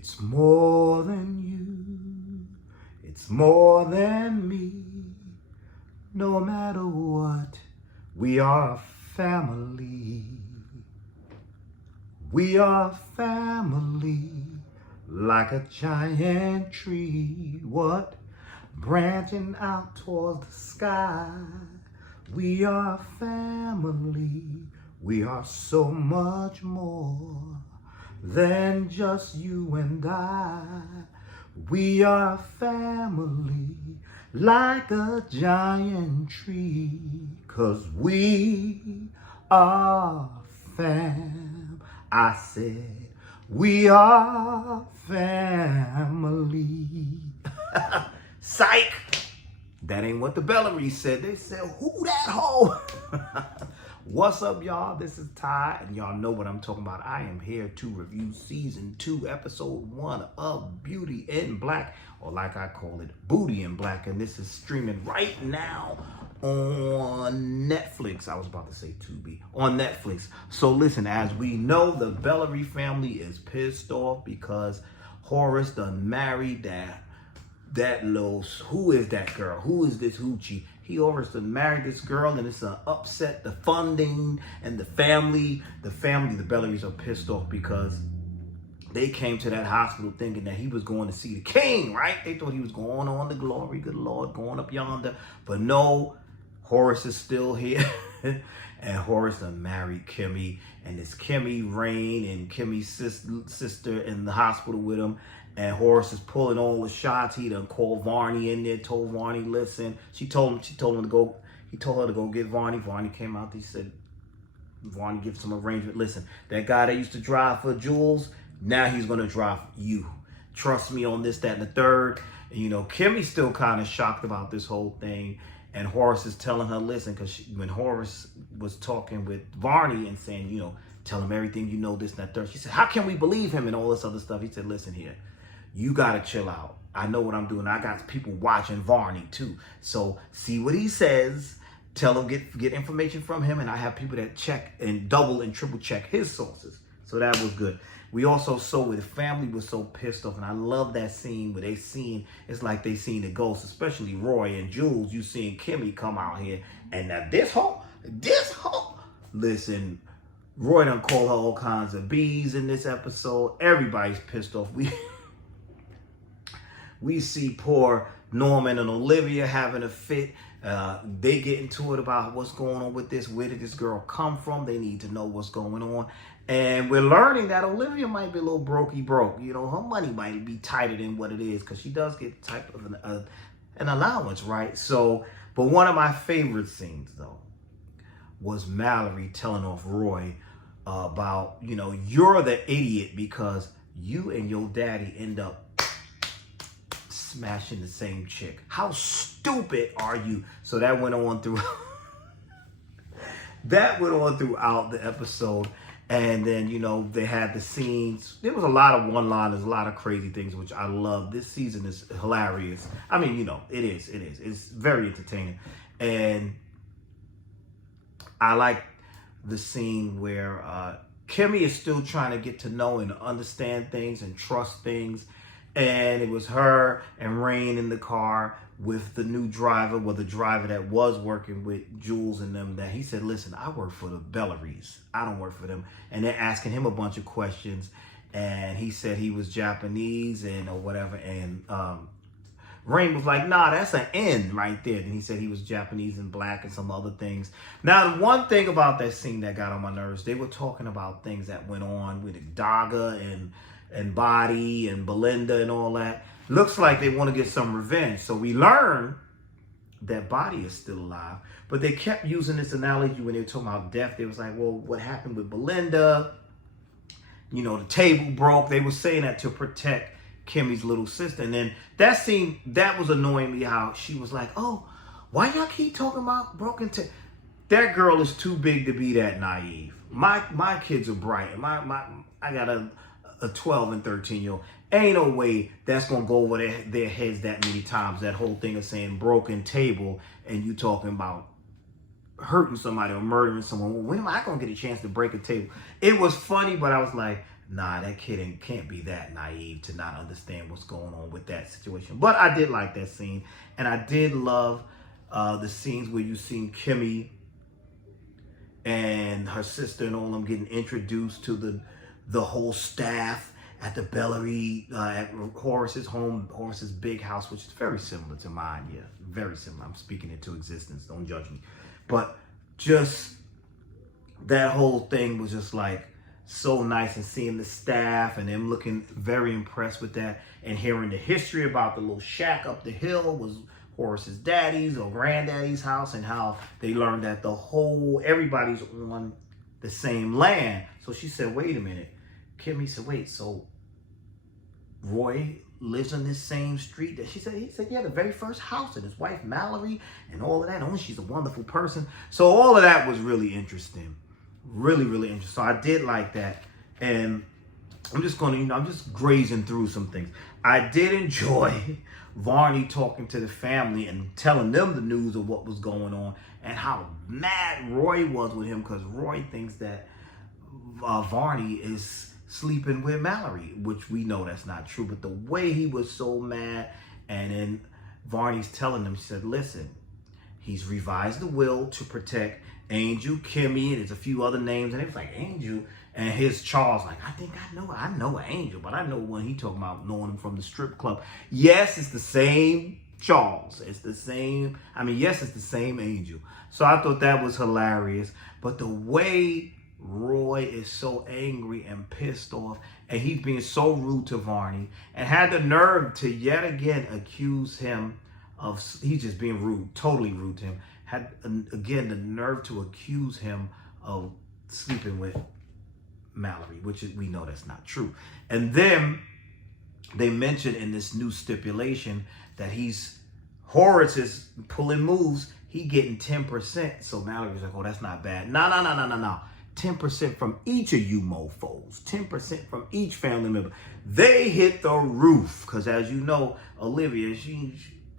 It's more than you, it's more than me. No matter what, we are family. We are family, like a giant tree. What? Branching out towards the sky. We are family. We are so much more than just you and I. We are family, like a giant tree, 'cause we are fam. I said, we are family. Psych! That ain't what the Bellery said. They said, who that hoe? What's up, y'all? This is Ty, and y'all know what I'm talking about. I am here to review Season 2, Episode 1 of Beauty in Black, or like I call it, Booty in Black, and this is streaming right now on Netflix. I was about to say Tubi. On Netflix. So listen, as we know, the Bellery family is pissed off because Horace done married that little, who is that girl? Who is this hoochie? He overstood married this girl, and it's upset the funding and the family. The Bellerys are pissed off because they came to that hospital thinking that he was going to see the king, right? They thought he was going on to glory, good Lord, going up yonder. But no, Horace is still here. And Horace done married Kimmy, and it's Kimmy Rain and Kimmy's sister in the hospital with him. And Horace is pulling all the shots. He done called Varney in there, told Varney, listen. She told him to go, he told her to go get Varney. Varney came out, he said, Varney gives some arrangement. Listen, that guy that used to drive for Jules, now he's gonna drive for you. Trust me on this, that, and the third. And, you know, Kimmy's still kind of shocked about this whole thing. And Horace is telling her, listen, because when Horace was talking with Varney and saying, you know, tell him everything you know, this, and that, third. She said, how can we believe him and all this other stuff? He said, listen here. You gotta chill out. I know what I'm doing. I got people watching Varney too. So see what he says. Tell him get information from him, and I have people that check and double and triple check his sources. So that was good. We also saw where the family was so pissed off, and I love that scene where it's like they seen the ghost, especially Roy and Jules. You seeing Kimmy come out here, and now this hoe. Listen, Roy done called her all kinds of bees in this episode. Everybody's pissed off. We see poor Norman and Olivia having a fit. They get into it about what's going on with this. Where did this girl come from? They need to know what's going on. And we're learning that Olivia might be a little brokey broke. You know, her money might be tighter than what it is because she does get type of an allowance, right? So, but one of my favorite scenes, though, was Mallory telling off Roy about, you know, you're the idiot because you and your daddy end up smashing the same chick. How stupid are you? So that went on through throughout the episode. And then, you know, they had the scenes. There was a lot of one-liners, a lot of crazy things, which I love. This season is hilarious. I mean, you know, it is. It's very entertaining. And I like the scene where Kimmy is still trying to get to know and understand things and trust things. And it was her and Rain in the car with the new driver, well, the driver that was working with Jules and them, that he said, listen, I work for the Bellerys. I don't work for them. And they're asking him a bunch of questions. And he said he was Japanese and or whatever. And Rain was like, nah, that's an N right there. And he said he was Japanese and black and some other things. Now, the one thing about that scene that got on my nerves, they were talking about things that went on with Daga and Body and Belinda and all that. Looks like they want to get some revenge. So we learn that Body is still alive. But they kept using this analogy when they were talking about death. They was like, well, what happened with Belinda? You know, the table broke. They were saying that to protect Kimmy's little sister. And then that scene, that was annoying me how she was like, oh, why y'all keep talking about broken table? That girl is too big to be that naive. My kids are bright. I got a 12 and 13-year-old. Ain't no way that's going to go over their heads that many times. That whole thing of saying broken table and you talking about hurting somebody or murdering someone. Well, when am I going to get a chance to break a table? It was funny, but I was like, nah, that kid can't be that naive to not understand what's going on with that situation. But I did like that scene. And I did love the scenes where you seen Kimmy and her sister and all them getting introduced to the whole staff at the Bellary, at Horace's home, Horace's big house, which is very similar to mine. Yeah, very similar. I'm speaking into existence. Don't judge me. But just that whole thing was just like so nice, and seeing the staff and them looking very impressed with that, and hearing the history about the little shack up the hill was Horace's daddy's or granddaddy's house, and how they learned that everybody's on the same land. So she said, wait a minute. Kimmy said, wait, so Roy lives on this same street that he said, yeah, the very first house, and his wife Mallory and all of that. Oh, she's a wonderful person. So all of that was really interesting. Really, really interesting. So I did like that. And I'm just going to, I'm just grazing through some things. I did enjoy Varney talking to the family and telling them the news of what was going on, and how mad Roy was with him, because Roy thinks that Varney is sleeping with Mallory, which we know that's not true. But the way he was so mad, and then Varney's telling them, she said, listen, he's revised the will to protect Angel, Kimmy, and there's a few other names, and it was like Angel, and his Charles, like, I think I know Angel, but I know when he talking about knowing him from the strip club. Yes, it's the same Charles. It's the same, yes, it's the same Angel. So I thought that was hilarious. But the way Roy is so angry and pissed off, and he's being so rude to Varney, and had the nerve to yet again accuse him of, he's just being rude, totally rude to him, had again the nerve to accuse him of sleeping with Mallory, which we know that's not true. And then they mentioned in this new stipulation that Horace is pulling moves, he getting 10%. So Mallory's like, oh, that's not bad. No. 10% from each of you mofos, 10% from each family member. They hit the roof, because as you know, Olivia,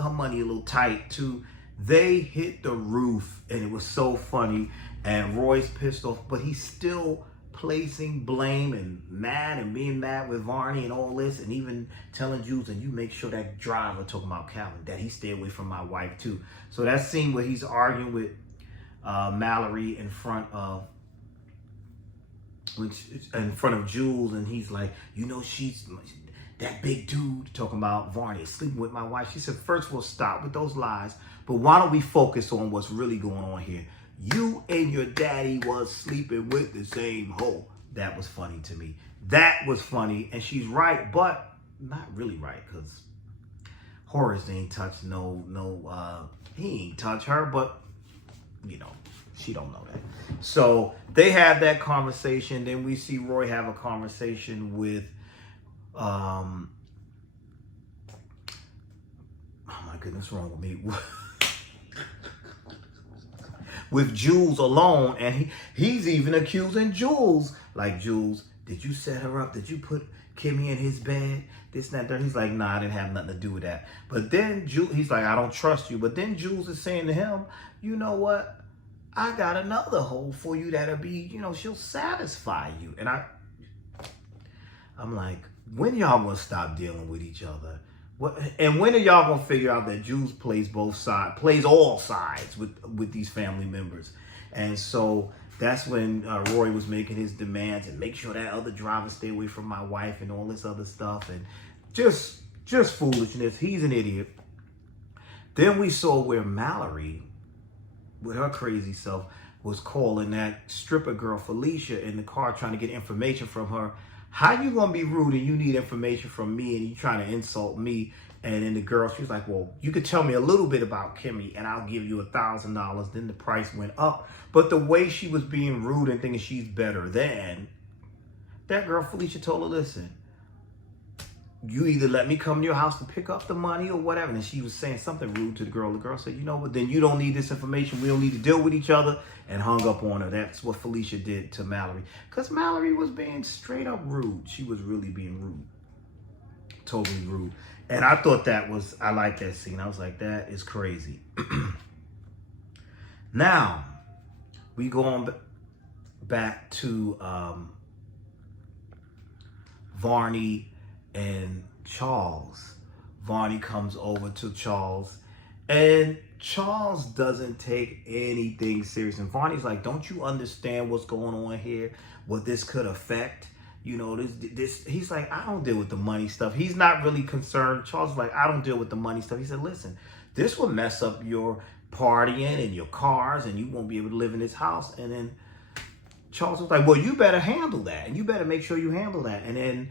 her money a little tight too. They hit the roof, and it was so funny. And Roy's pissed off, but he's still placing blame and mad and being mad with Varney and all this, and even telling Jules, and you make sure that driver, talking about Calvin, that he stay away from my wife too. So that scene where he's arguing with Mallory in front of Jules, and he's like, you know, she's that big dude, talking about Varney sleeping with my wife. She said, first of all, stop with those lies, but why don't we focus on what's really going on here? You and your daddy was sleeping with the same hoe. That was funny to me. That was funny, and she's right, but not really right, because Horace ain't touched he ain't touch her, but you know, she don't know that. So they have that conversation. Then we see Roy have a conversation with, oh my goodness, wrong with me? With Jules alone, and he's even accusing Jules. Like, Jules, did you set her up? Did you put Kimmy in his bed? This, that, that. He's like, nah, I didn't have nothing to do with that. But then he's like, I don't trust you. But then Jules is saying to him, you know what? I got another hoe for you that'll be, you know, she'll satisfy you. And I'm like, when y'all gonna stop dealing with each other? And when are y'all gonna figure out that Jules plays all sides with these family members? And so that's when Roy was making his demands, and make sure that other driver stay away from my wife and all this other stuff, and just foolishness. He's an idiot. Then we saw where Mallory, with her crazy self, was calling that stripper girl Felicia in the car, trying to get information from her. How you gonna be rude and you need information from me, and you trying to insult me? And then the girl, she was like, well, you could tell me a little bit about Kimmy and I'll give you $1,000. Then the price went up. But the way she was being rude and thinking she's better than, that girl Felicia told her, listen, you either let me come to your house to pick up the money or whatever. And she was saying something rude to the girl. The girl said, you know what, then you don't need this information. We don't need to deal with each other, and hung up on her. That's what Felicia did to Mallory. Because Mallory was being straight up rude. She was really being rude. Totally rude. And I thought I liked that scene. I was like, that is crazy. Now, we go on back to Varney and Charles. Varney comes over to Charles, and Charles doesn't take anything serious. And Varney's like, don't you understand what's going on here? What this could affect? You know, this. He's like, I don't deal with the money stuff. He's not really concerned. Charles is like, I don't deal with the money stuff. He said, listen, this will mess up your partying and your cars, and you won't be able to live in this house. And then Charles was like, well, you better handle that, and you better make sure you handle that. And then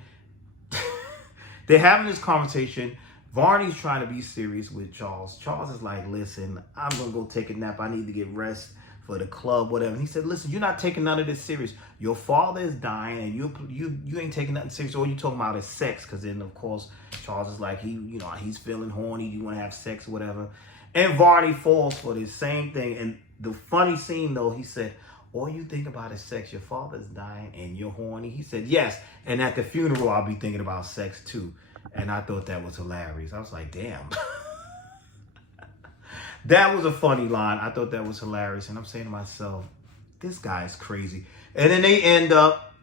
they're having this conversation. Varney's trying to be serious with Charles. Charles is like, listen, I'm going to go take a nap. I need to get rest for the club, whatever. And he said, listen, you're not taking none of this serious. Your father is dying, and you ain't taking nothing serious. All you talking about is sex. Because then, of course, Charles is like, he's feeling horny. You want to have sex, whatever. And Varney falls for this same thing. And the funny scene, though, he said, all you think about is sex. Your father's dying and you're horny. He said, yes. And at the funeral, I'll be thinking about sex too. And I thought that was hilarious. I was like, damn. That was a funny line. I thought that was hilarious. And I'm saying to myself, this guy's crazy. And then they end up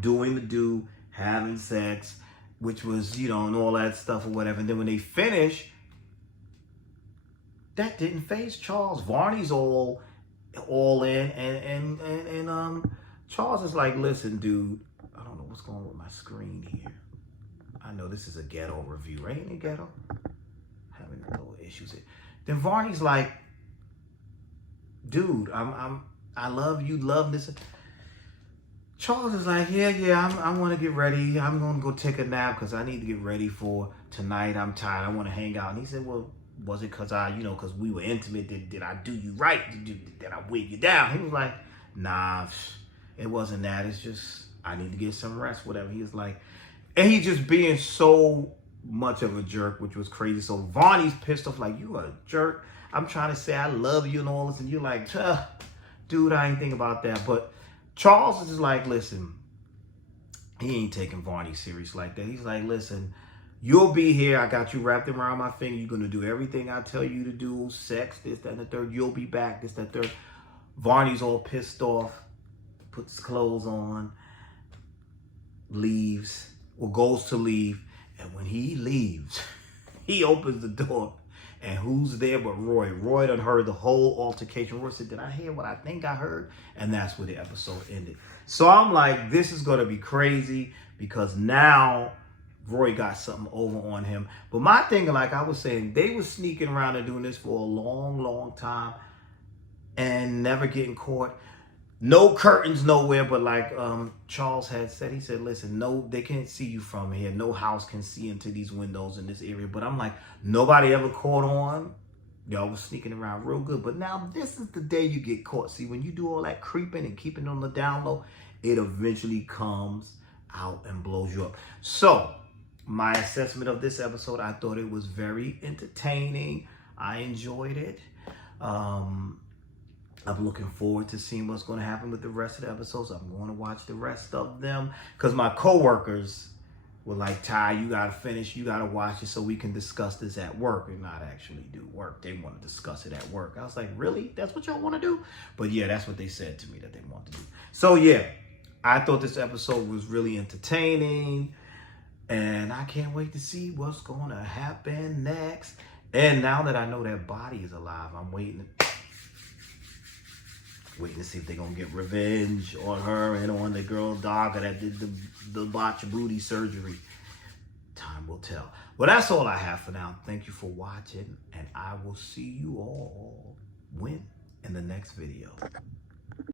doing having sex, which was, and all that stuff or whatever. And then when they finish, that didn't faze Charles. Varney's all in, and Charles is like, listen, dude, I don't know what's going on with my screen here. I know this is a ghetto review, right? Ain't it ghetto? Having a little issues here. Then Varney's like, dude, I love you, love this. Charles is like, yeah, I want to get ready. I'm going to go take a nap because I need to get ready for tonight. I'm tired. I want to hang out. And he said, well, was it because because we were intimate? Did I do you right? Did I wig you down? He was like, nah, it wasn't that. It's just, I need to get some rest, whatever. He was like, and he's just being so much of a jerk, which was crazy. So Varney's pissed off, like, you a jerk. I'm trying to say I love you and all this. And you're like, dude, I ain't think about that. But Charles is just like, listen, he ain't taking Varney serious like that. He's like, listen, you'll be here. I got you wrapped around my finger. You're going to do everything I tell you to do. Sex, this, that, and the third. You'll be back, this, that, third. Varney's all pissed off. Puts his clothes on. Leaves. Or goes to leave. And when he leaves, he opens the door. And who's there but Roy? Roy done heard the whole altercation. Roy said, did I hear what I think I heard? And that's where the episode ended. So I'm like, this is going to be crazy. Because now Roy got something over on him. But my thing, like I was saying, they were sneaking around and doing this for a long, long time and never getting caught. No curtains nowhere, but like Charles had said, he said, listen, no, they can't see you from here. No house can see into these windows in this area. But I'm like, nobody ever caught on. Y'all was sneaking around real good. But now this is the day you get caught. See, when you do all that creeping and keeping on the down low, it eventually comes out and blows you up. So my assessment of this episode, I thought it was very entertaining. I enjoyed it. I'm looking forward to seeing what's going to happen with the rest of the episodes. I'm going to watch the rest of them because my coworkers were like, Ty, you got to finish. You got to watch it so we can discuss this at work and not actually do work. They want to discuss it at work. I was like, really? That's what y'all want to do? But yeah, that's what they said to me that they want to do. So yeah, I thought this episode was really entertaining. And I can't wait to see what's going to happen next. And now that I know that Body is alive, I'm waiting to see if they're going to get revenge on her and on the girl Daga that did the botch booty surgery. Time will tell. Well, that's all I have for now. Thank you for watching, and I will see you all in the next video.